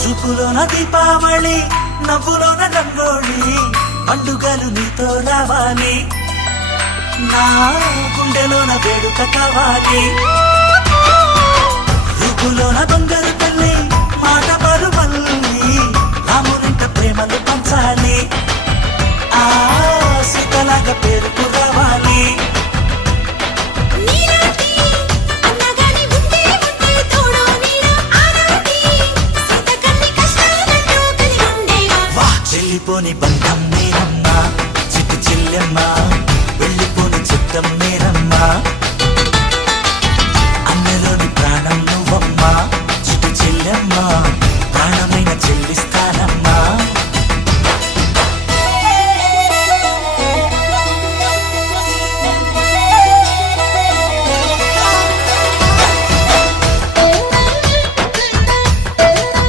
చూపులోన దీపావళి నవ్వులోన రంగోళి పండుగలు నీతో రావాలి నా గుండెలోన వేడుక కావాలి రూపులోన బంగారు తల్లి మాట పరువల్లి రామునింట ప్రేమలు పంచాలి ఆ సీతలాగా పేరుకు రావాలి వెళ్ళిపోని బంధం మీరమ్మా చిట్టు చెల్లెమ్మ వెళ్ళిపోని చిత్తం మీరమ్మా